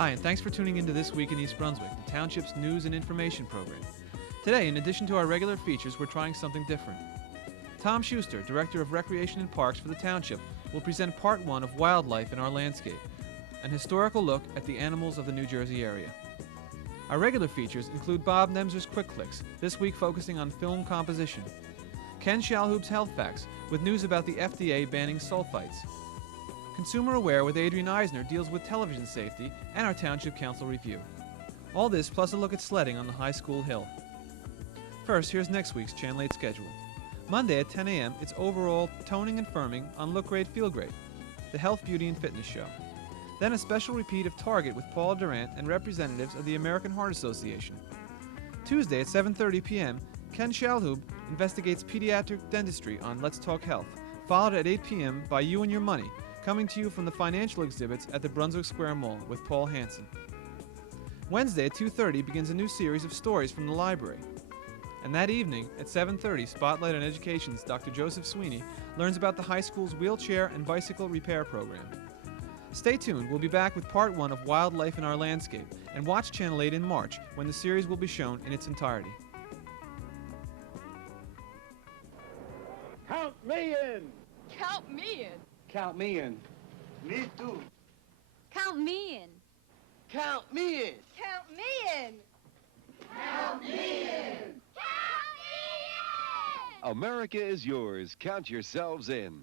Hi, and thanks for tuning into This Week in East Brunswick, the Township's news and information program. Today, in addition to our regular features, we're trying something different. Tom Schuster, Director of Recreation and Parks for the Township, will present Part 1 of Wildlife in Our Landscape, an historical look at the animals of the New Jersey area. Our regular features include Bob Nemzer's Quick Clicks, this week focusing on film composition, Ken Shalhoub's Health Facts, with news about the FDA banning sulfites, Consumer Aware with Adrian Eisner deals with television safety, and our Township Council review. All this plus a look at sledding on the high school hill. First, here's next week's Channel 8 schedule. Monday at 10 a.m., it's overall toning and firming on Look Great, Feel Great, the health, beauty, and fitness show. Then a special repeat of Target with Paul Durant and representatives of the American Heart Association. Tuesday at 7:30 p.m., Ken Shalhoub investigates pediatric dentistry on Let's Talk Health, followed at 8 p.m. by You and Your Money, coming to you from the financial exhibits at the Brunswick Square Mall with Paul Hansen. Wednesday at 2:30 begins a new series of stories from the library. And that evening at 7:30, Spotlight on Education's Dr. Joseph Sweeney learns about the high school's wheelchair and bicycle repair program. Stay tuned, we'll be back with Part 1 of Wildlife in Our Landscape, and watch Channel 8 in March when the series will be shown in its entirety. Count me in! Count me in. Count me in. Me too. Count me in. Count me in. Count me in. Count me in. Count me in. America is yours. Count yourselves in.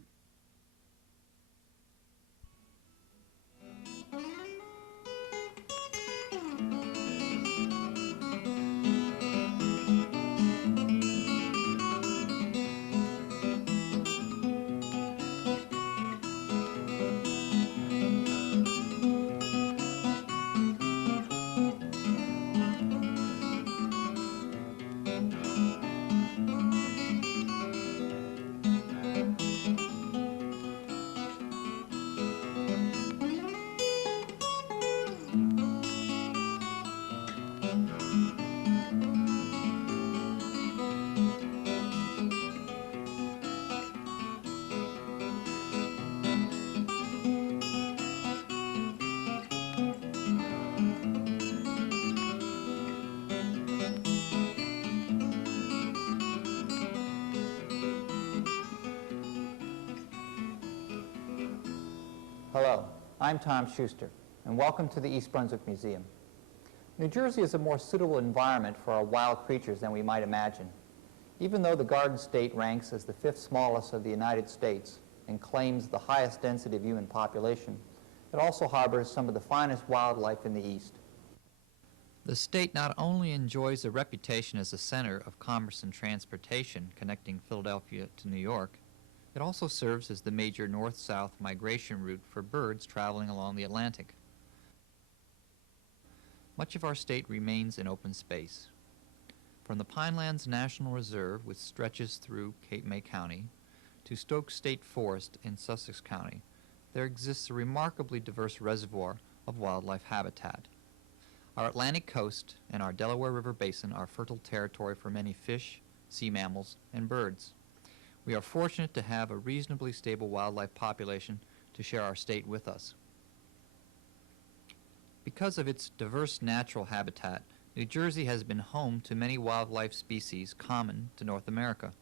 Hello, I'm Tom Schuster, and welcome to the East Brunswick Museum. New Jersey is a more suitable environment for our wild creatures than we might imagine. Even though the Garden State ranks as the 5th smallest of the United States and claims the highest density of human population, it also harbors some of the finest wildlife in the East. The state not only enjoys a reputation as a center of commerce and transportation connecting Philadelphia to New York, it also serves as the major north-south migration route for birds traveling along the Atlantic. Much of our state remains in open space. From the Pinelands National Reserve, which stretches through Cape May County, to Stoke State Forest in Sussex County, there exists a remarkably diverse reservoir of wildlife habitat. Our Atlantic coast and our Delaware River basin are fertile territory for many fish, sea mammals, and birds. We are fortunate to have a reasonably stable wildlife population to share our state with us. Because of its diverse natural habitat, New Jersey has been home to many wildlife species common to North America.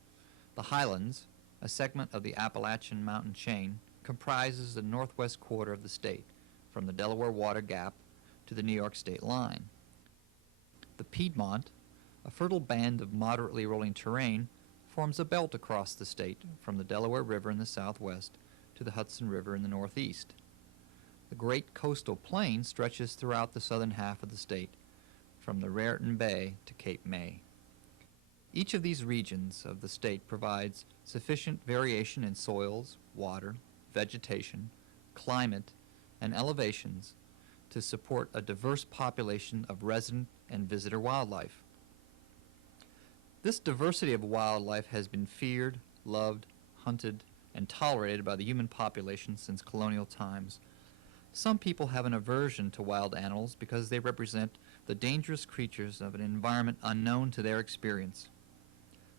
The Highlands, a segment of the Appalachian mountain chain, comprises the northwest quarter of the state, from the Delaware Water Gap to the New York state line. The Piedmont, a fertile band of moderately rolling terrain, forms a belt across the state from the Delaware River in the southwest to the Hudson River in the northeast. The Great Coastal Plain stretches throughout the southern half of the state, from the Raritan Bay to Cape May. Each of these regions of the state provides sufficient variation in soils, water, vegetation, climate, and elevations to support a diverse population of resident and visitor wildlife. This diversity of wildlife has been feared, loved, hunted, and tolerated by the human population since colonial times. Some people have an aversion to wild animals because they represent the dangerous creatures of an environment unknown to their experience.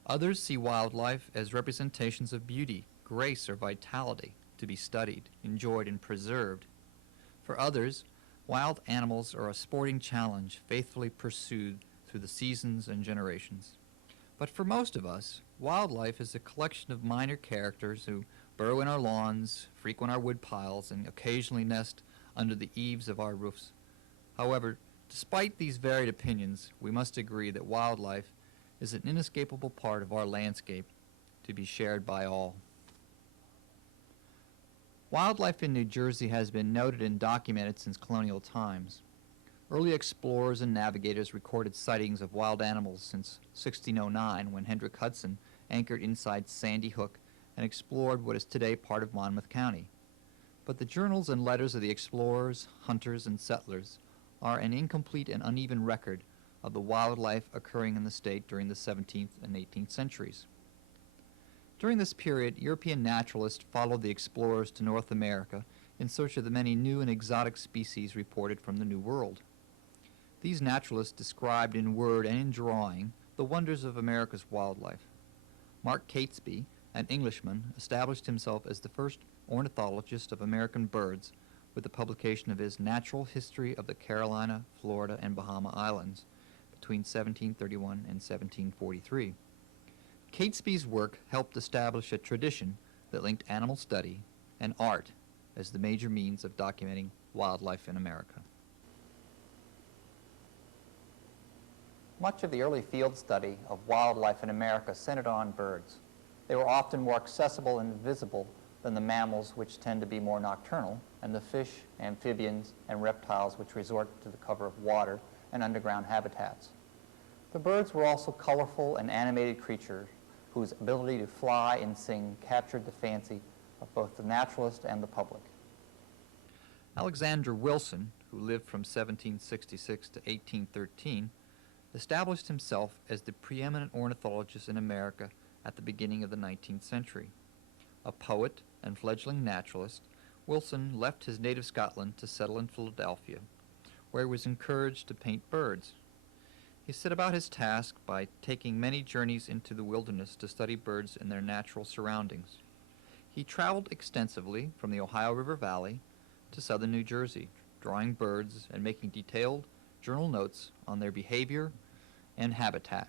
Others see wildlife as representations of beauty, grace, or vitality to be studied, enjoyed, and preserved. For others, Wild animals are a sporting challenge faithfully pursued through the seasons and generations. But for most of us, wildlife is a collection of minor characters who burrow in our lawns, frequent our wood piles, and occasionally nest under the eaves of our roofs. However, despite these varied opinions, we must agree that wildlife is an inescapable part of our landscape to be shared by all. Wildlife in New Jersey has been noted and documented since colonial times. Early explorers and navigators recorded sightings of wild animals since 1609, when Hendrik Hudson anchored inside Sandy Hook and explored what is today part of Monmouth County. But the journals and letters of the explorers, hunters, and settlers are an incomplete and uneven record of the wildlife occurring in the state during the 17th and 18th centuries. During this period, European naturalists followed the explorers to North America in search of the many new and exotic species reported from the New World. These naturalists described in word and in drawing the wonders of America's wildlife. Mark Catesby, an Englishman, established himself as the first ornithologist of American birds with the publication of his Natural History of the Carolina, Florida, and Bahama Islands between 1731 and 1743. Catesby's work helped establish a tradition that linked animal study and art as the major means of documenting wildlife in America. Much of the early field study of wildlife in America centered on birds. They were often more accessible and visible than the mammals, which tend to be more nocturnal, and the fish, amphibians, and reptiles, which resort to the cover of water and underground habitats. The birds were also colorful and animated creatures whose ability to fly and sing captured the fancy of both the naturalist and the public. Alexander Wilson, who lived from 1766 to 1813, established himself as the preeminent ornithologist in America at the beginning of the 19th century. A poet and fledgling naturalist, Wilson left his native Scotland to settle in Philadelphia, where he was encouraged to paint birds. He set about his task by taking many journeys into the wilderness to study birds in their natural surroundings. He traveled extensively from the Ohio River Valley to southern New Jersey, drawing birds and making detailed journal notes on their behavior and habitat.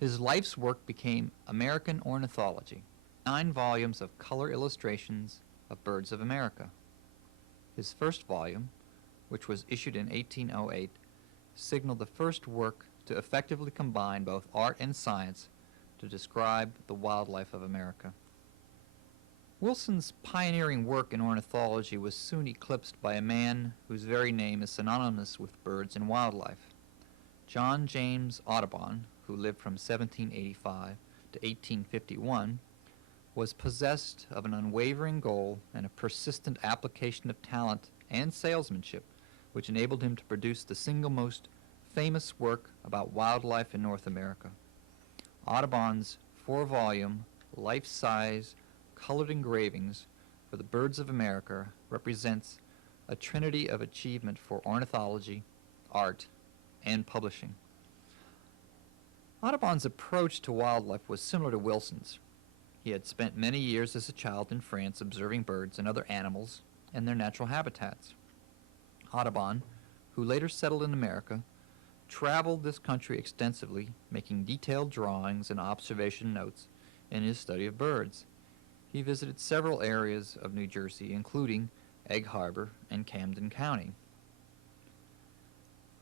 His life's work became American Ornithology, 9 volumes of color illustrations of birds of America. His first volume, which was issued in 1808, signaled the first work to effectively combine both art and science to describe the wildlife of America. Wilson's pioneering work in ornithology was soon eclipsed by a man whose very name is synonymous with birds and wildlife. John James Audubon, who lived from 1785 to 1851, was possessed of an unwavering goal and a persistent application of talent and salesmanship, which enabled him to produce the single most famous work about wildlife in North America. Audubon's 4-volume, life-size, colored engravings for the birds of America represents a trinity of achievement for ornithology, art, and publishing. Audubon's approach to wildlife was similar to Wilson's. He had spent many years as a child in France observing birds and other animals and their natural habitats. Audubon, who later settled in America, traveled this country extensively, making detailed drawings and observation notes in his study of birds. He visited several areas of New Jersey, including Egg Harbor and Camden County.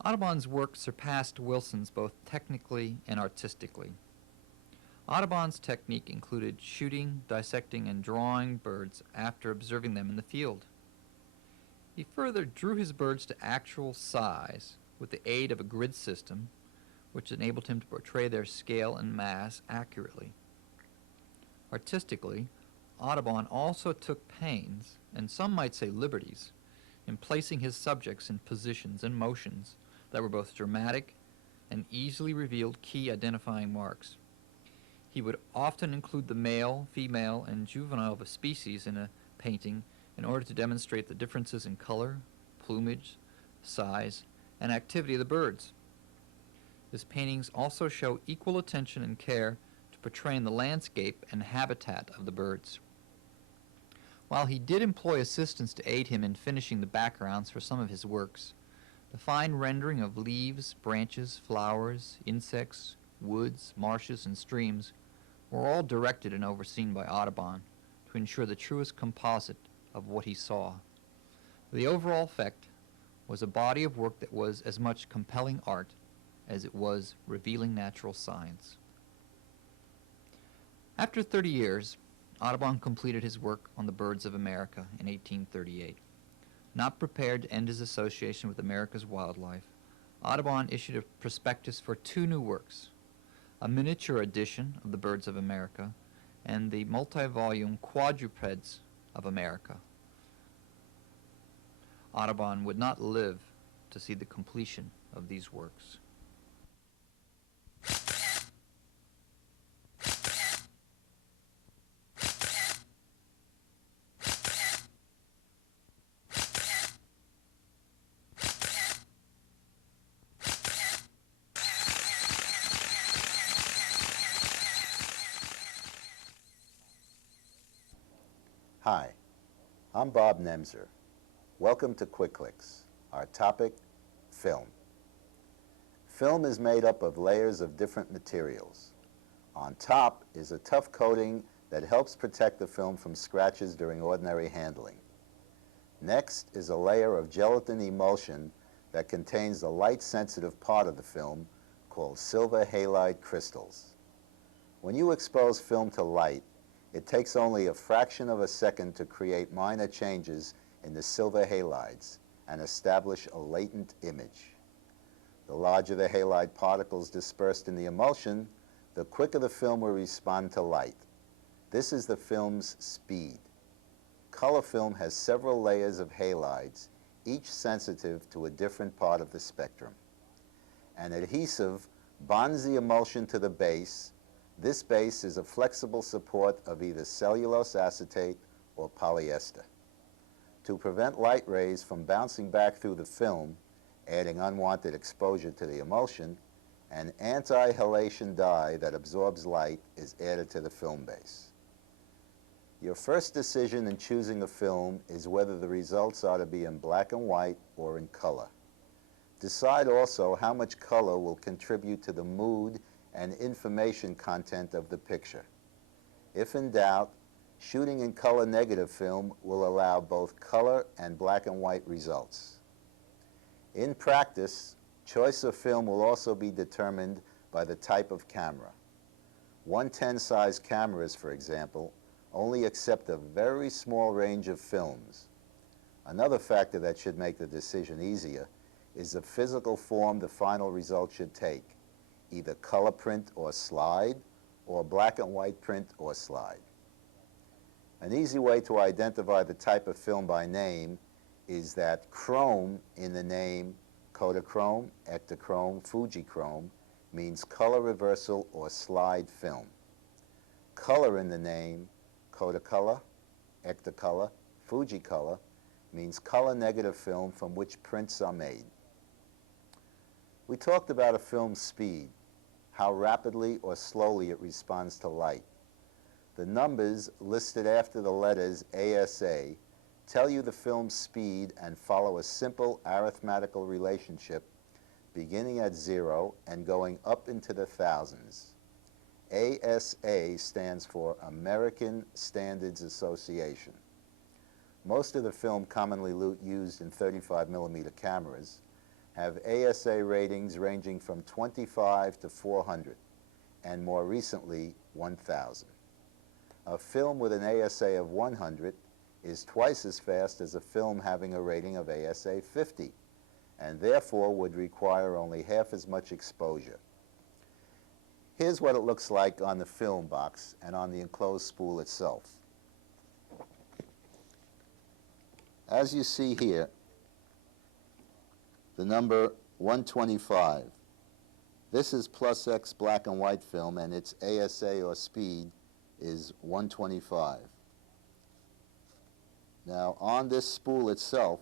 Audubon's work surpassed Wilson's both technically and artistically. Audubon's technique included shooting, dissecting, and drawing birds after observing them in the field. He further drew his birds to actual size with the aid of a grid system, which enabled him to portray their scale and mass accurately. Artistically, Audubon also took pains, and some might say liberties, in placing his subjects in positions and motions that were both dramatic and easily revealed key identifying marks. He would often include the male, female, and juvenile of a species in a painting in order to demonstrate the differences in color, plumage, size, and activity of the birds. His paintings also show equal attention and care to portraying the landscape and habitat of the birds. While he did employ assistants to aid him in finishing the backgrounds for some of his works, the fine rendering of leaves, branches, flowers, insects, woods, marshes, and streams were all directed and overseen by Audubon to ensure the truest composite of what he saw. The overall effect was a body of work that was as much compelling art as it was revealing natural science. After 30 years, Audubon completed his work on the birds of America in 1838. Not prepared to end his association with America's wildlife, Audubon issued a prospectus for two new works, a miniature edition of the Birds of America and the multi-volume Quadrupeds of America. Audubon would not live to see the completion of these works. Hi, I'm Bob Nemser. Welcome to Quick Clicks. Our topic, film. Film is made up of layers of different materials. On top is a tough coating that helps protect the film from scratches during ordinary handling. Next is a layer of gelatin emulsion that contains the light-sensitive part of the film called silver halide crystals. When you expose film to light, it takes only a fraction of a second to create minor changes in the silver halides and establish a latent image. The larger the halide particles dispersed in the emulsion, the quicker the film will respond to light. This is the film's speed. Color film has several layers of halides, each sensitive to a different part of the spectrum. An adhesive bonds the emulsion to the base. This base is a flexible support of either cellulose acetate or polyester. To prevent light rays from bouncing back through the film, adding unwanted exposure to the emulsion, an anti-halation dye that absorbs light is added to the film base. Your first decision in choosing a film is whether the results are to be in black and white or in color. Decide also how much color will contribute to the mood and information content of the picture. If in doubt, shooting in color negative film will allow both color and black and white results. In practice, choice of film will also be determined by the type of camera. 110 size cameras, for example, only accept a very small range of films. Another factor that should make the decision easier is the physical form the final result should take, either color print or slide, or black and white print or slide. An easy way to identify the type of film by name is that chrome in the name Kodachrome, Ektachrome, Fujichrome means color reversal or slide film. Color in the name Kodacolor, Ektacolor, Fujicolor means color negative film from which prints are made. We talked about a film's speed, how rapidly or slowly it responds to light. The numbers listed after the letters ASA tell you the film's speed and follow a simple arithmetical relationship beginning at 0 and going up into the thousands. ASA stands for American Standards Association. Most of the film commonly used in 35mm cameras have ASA ratings ranging from 25 to 400, and more recently, 1,000. A film with an ASA of 100 is twice as fast as a film having a rating of ASA 50, and therefore would require only half as much exposure. Here's what it looks like on the film box and on the enclosed spool itself. As you see here, the number 125. This is plus X black and white film, and its ASA or speed is 125. Now, on this spool itself,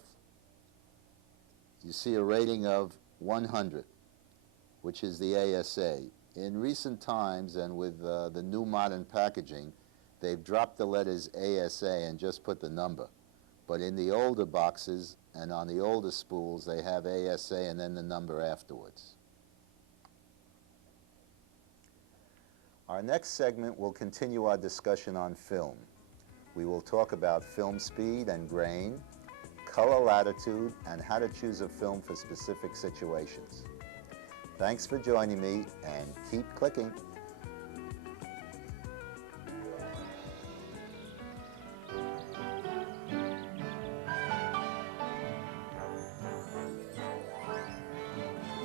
you see a rating of 100, which is the ASA. In recent times, and with the new modern packaging, they've dropped the letters ASA and just put the number. But in the older boxes and on the older spools, they have ASA and then the number afterwards. Our next segment will continue our discussion on film. We will talk about film speed and grain, color latitude, and how to choose a film for specific situations. Thanks for joining me, and keep clicking.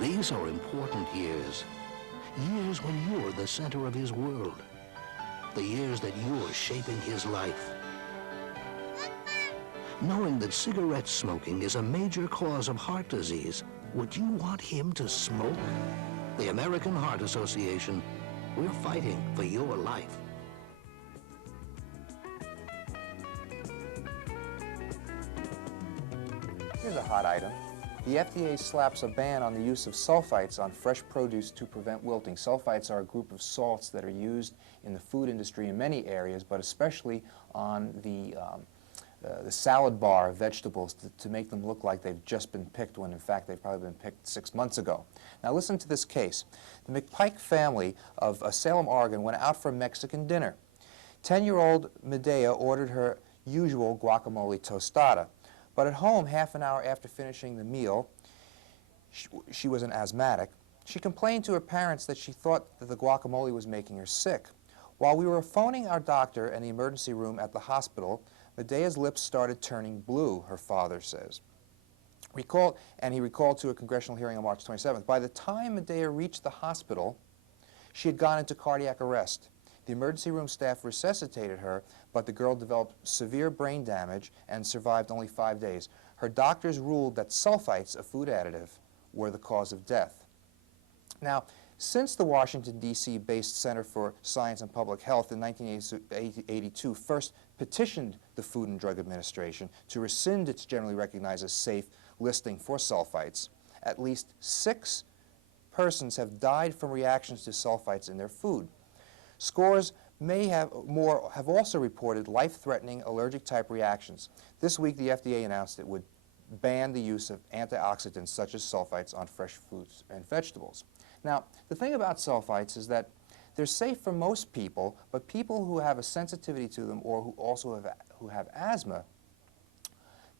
These are important years. Years when you're the center of his world. The years that you're shaping his life. Knowing that cigarette smoking is a major cause of heart disease, would you want him to smoke? The American Heart Association, we're fighting for your life. Here's a hot item. The FDA slaps a ban on the use of sulfites on fresh produce to prevent wilting. Sulfites are a group of salts that are used in the food industry in many areas, but especially on the salad bar of vegetables to make them look like they've just been picked when in fact they've probably been picked 6 months ago. Now listen to this case. The McPike family of Salem, Oregon went out for a Mexican dinner. 10-year-old Medea ordered her usual guacamole tostada. But at home, half an hour after finishing the meal, she was an asthmatic, she complained to her parents that she thought that the guacamole was making her sick. While we were phoning our doctor in the emergency room at the hospital, Medea's lips started turning blue, her father says. And he recalled to a congressional hearing on March 27th. By the time Medea reached the hospital, she had gone into cardiac arrest. The emergency room staff resuscitated her, but the girl developed severe brain damage and survived only 5 days. Her doctors ruled that sulfites, a food additive, were the cause of death. Now, since the Washington, D.C.-based Center for Science and Public Health in 1982 first petitioned the Food and Drug Administration to rescind its generally recognized as safe listing for sulfites, at least 6 persons have died from reactions to sulfites in their food. Scores have also reported life-threatening allergic-type reactions. This week, the FDA announced it would ban the use of antioxidants such as sulfites on fresh fruits and vegetables. Now, the thing about sulfites is that they're safe for most people, but people who have a sensitivity to them or who have asthma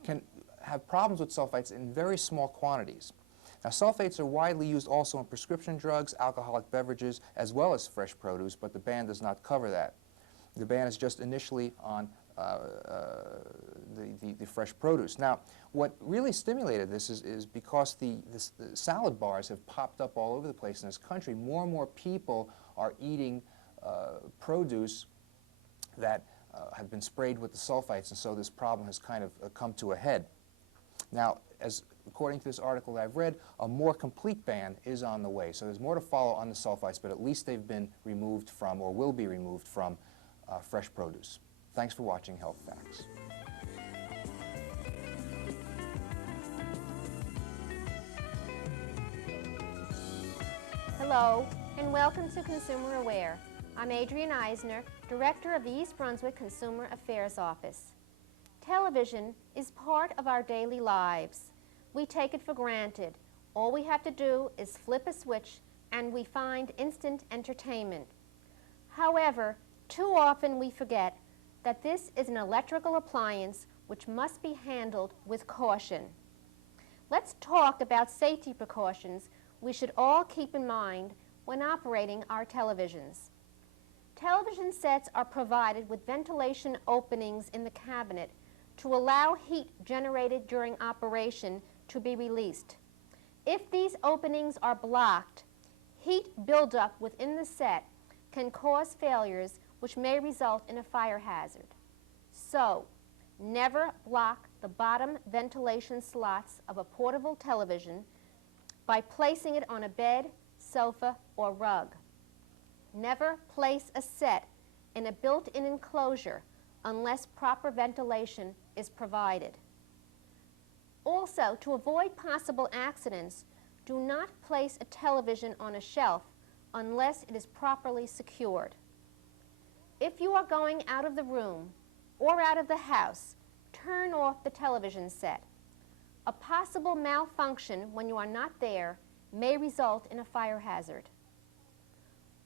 can have problems with sulfites in very small quantities. Now, sulfates are widely used also in prescription drugs, alcoholic beverages, as well as fresh produce, but the ban does not cover that. The ban is just initially on the fresh produce. Now, what really stimulated this is because the salad bars have popped up all over the place in this country. More and more people are eating produce that have been sprayed with the sulfites, and so this problem has kind of come to a head. Now, according to this article that I've read, a more complete ban is on the way. So there's more to follow on the sulfites, but at least they've been removed from, or will be removed from, fresh produce. Thanks for watching Health Facts. Hello, and welcome to Consumer Aware. I'm Adrienne Eisner, Director of the East Brunswick Consumer Affairs Office. Television is part of our daily lives. We take it for granted. All we have to do is flip a switch and we find instant entertainment. However, too often we forget that this is an electrical appliance which must be handled with caution. Let's talk about safety precautions we should all keep in mind when operating our televisions. Television sets are provided with ventilation openings in the cabinet to allow heat generated during operation to be released. If these openings are blocked, heat buildup within the set can cause failures which may result in a fire hazard. So, never block the bottom ventilation slots of a portable television by placing it on a bed, sofa, or rug. Never place a set in a built-in enclosure unless proper ventilation is provided. Also, to avoid possible accidents, do not place a television on a shelf unless it is properly secured. If you are going out of the room or out of the house, turn off the television set. A possible malfunction when you are not there may result in a fire hazard.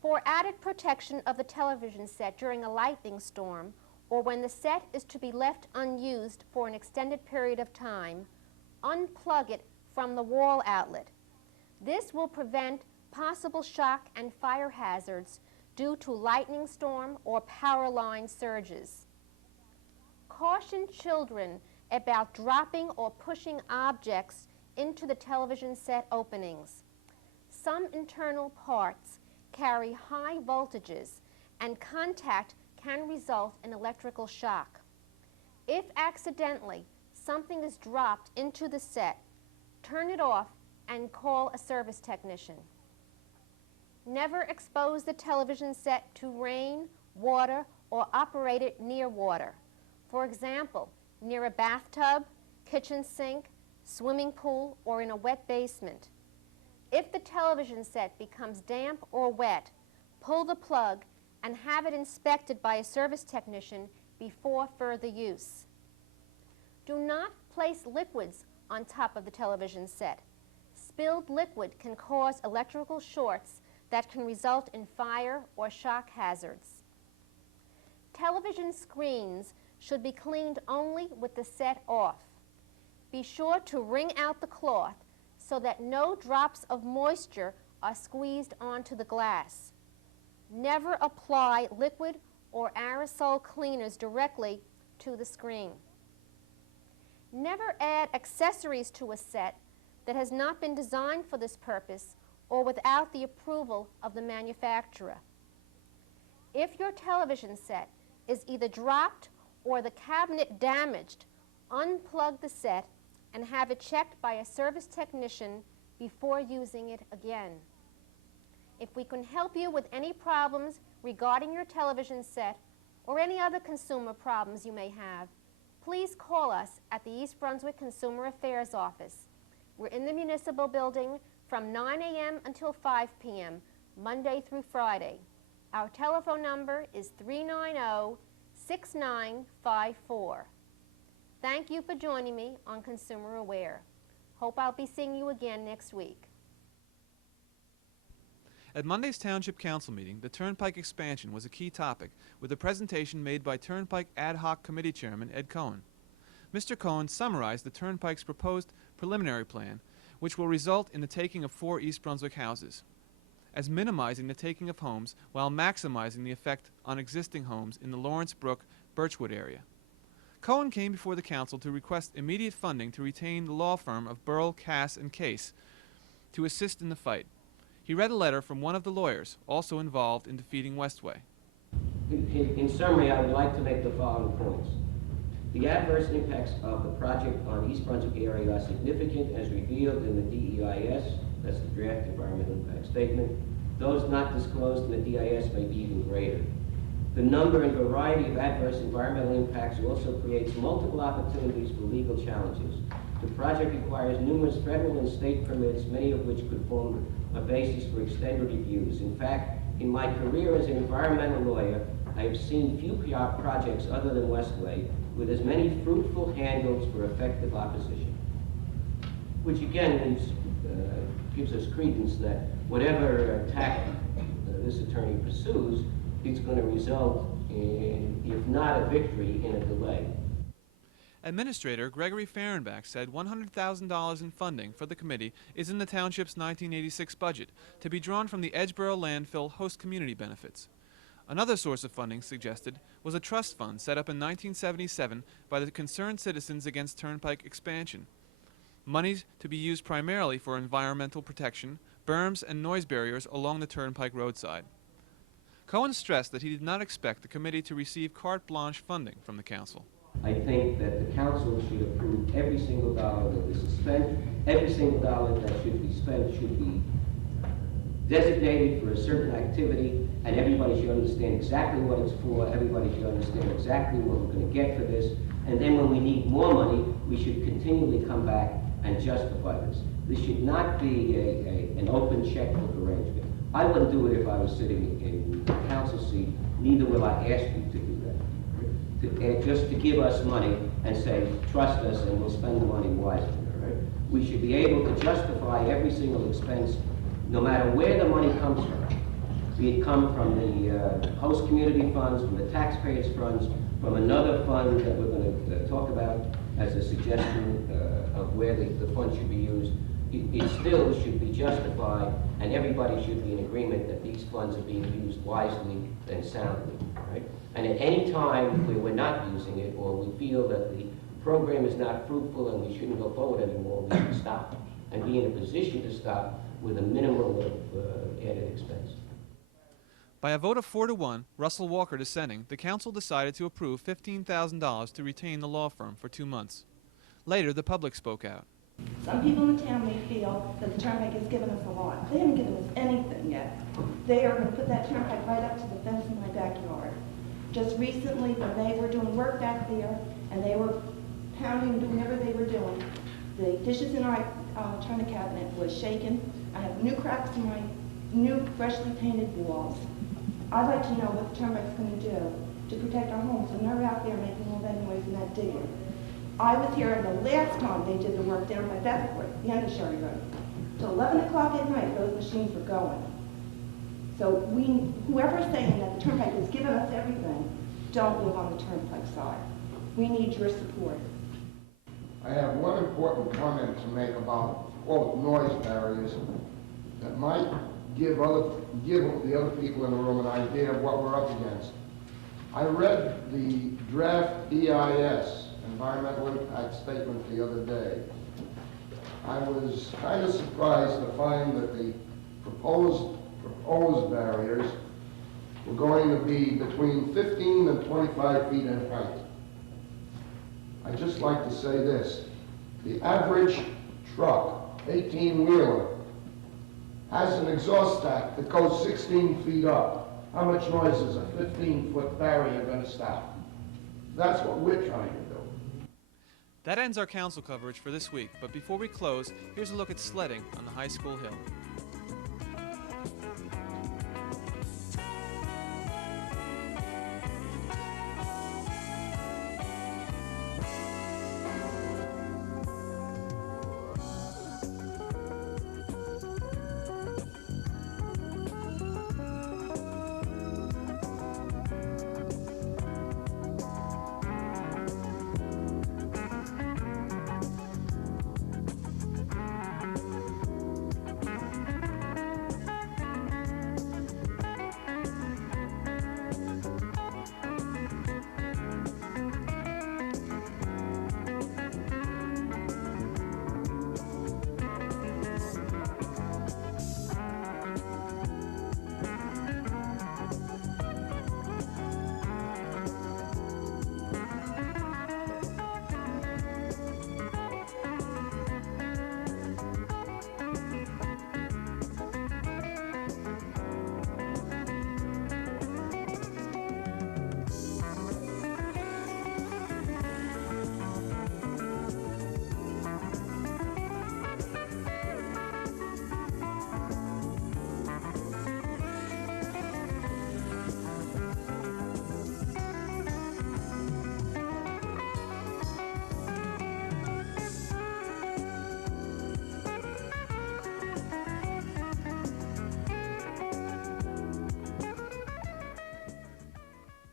For added protection of the television set during a lightning storm or when the set is to be left unused for an extended period of time, unplug it from the wall outlet. This will prevent possible shock and fire hazards due to lightning storm or power line surges. Caution children about dropping or pushing objects into the television set openings. Some internal parts carry high voltages and contact can result in electrical shock. If accidentally something is dropped into the set, turn it off and call a service technician. Never expose the television set to rain, water, or operate it near water. For example, near a bathtub, kitchen sink, swimming pool, or in a wet basement. If the television set becomes damp or wet, pull the plug and have it inspected by a service technician before further use. Do not place liquids on top of the television set. Spilled liquid can cause electrical shorts that can result in fire or shock hazards. Television screens should be cleaned only with the set off. Be sure to wring out the cloth so that no drops of moisture are squeezed onto the glass. Never apply liquid or aerosol cleaners directly to the screen. Never add accessories to a set that has not been designed for this purpose or without the approval of the manufacturer. If your television set is either dropped or the cabinet damaged, unplug the set and have it checked by a service technician before using it again. If we can help you with any problems regarding your television set or any other consumer problems you may have, please call us at the East Brunswick Consumer Affairs Office. We're in the municipal building from 9 a.m. until 5 p.m., Monday through Friday. Our telephone number is 390-6954. Thank you for joining me on Consumer Aware. Hope I'll be seeing you again next week. At Monday's Township Council meeting, the Turnpike expansion was a key topic, with a presentation made by Turnpike Ad Hoc Committee Chairman Ed Cohen. Mr. Cohen summarized the Turnpike's proposed preliminary plan, which will result in the taking of 4 East Brunswick houses, as minimizing the taking of homes while maximizing the effect on existing homes in the Lawrence Brook, Birchwood area. Cohen came before the council to request immediate funding to retain the law firm of Burl, Cass, and Case to assist in the fight. He read a letter from one of the lawyers, also involved in defeating Westway. In summary, I would like to make the following points. The adverse impacts of the project on East Brunswick area are significant as revealed in the DEIS, that's the Draft Environmental Impact Statement. Those not disclosed in the DEIS may be even greater. The number and variety of adverse environmental impacts also creates multiple opportunities for legal challenges. The project requires numerous federal and state permits, many of which could form a basis for extended reviews. In fact, in my career as an environmental lawyer, I have seen few projects other than Westway with as many fruitful handles for effective opposition, which again gives us credence that whatever tack this attorney pursues, it's going to result in, if not a victory, in a delay. Administrator Gregory Fahrenbach said $100,000 in funding for the committee is in the township's 1986 budget to be drawn from the Edgeboro landfill host community benefits. Another source of funding suggested was a trust fund set up in 1977 by the Concerned Citizens Against Turnpike Expansion. Monies to be used primarily for environmental protection, berms, and noise barriers along the Turnpike roadside. Cohen stressed that he did not expect the committee to receive carte blanche funding from the council. I think that the council should approve every single dollar that is spent. Every single dollar that should be spent should be designated for a certain activity, and everybody should understand exactly what it's for. Everybody should understand exactly what we're going to get for this. And then when we need more money, we should continually come back and justify this. This should not be an open checkbook arrangement. I wouldn't do it if I was sitting in the council seat Neither will I ask you to do that. Just to give us money and say, trust us and we'll spend the money wisely, all right? We should be able to justify every single expense, no matter where the money comes from. Be it come from the host community funds, from the taxpayers' funds, from another fund that we're going to talk about as a suggestion of where the funds should be used. It still should be justified, and everybody should be in agreement that these funds are being used wisely and soundly, right? And at any time where we're not using it, or we feel that the program is not fruitful and we shouldn't go forward anymore, we should stop and be in a position to stop with a minimum of added expense. By a vote of 4-1, Russell Walker dissenting, the council decided to approve $15,000 to retain the law firm for 2 months. Later, the public spoke out. Some people in the town may feel that the turnpike has given us a lot. They haven't given us anything yet. They are going to put that turnpike right up to the fence in my backyard. Just recently, when they were doing work back there, and they were pounding, doing whatever they were doing, the dishes in our china cabinet was shaken. I have new cracks in my new freshly painted walls. I'd like to know what the turnpike's going to do to protect our homes so they're out there making all that noise and that digging. I was here the last time they did the work down by Bethport, the end of Sherry Road. Till 11 o'clock at night, those machines were going. So whoever's saying that the turnpike has given us everything, don't live on the turnpike side. We need your support. I have one important comment to make about, quote, noise barriers that might give the other people in the room an idea of what we're up against. I read the draft EIS, Environmental Impact Statement, the other day. I was kind of surprised to find that the proposed barriers were going to be between 15 and 25 feet in height. I'd just like to say this. The average truck, 18-wheeler, has an exhaust stack that goes 16 feet up. How much noise is a 15-foot barrier going to stop? That's what we're trying to do. That ends our council coverage for this week, but before we close, here's a look at sledding on the high school hill.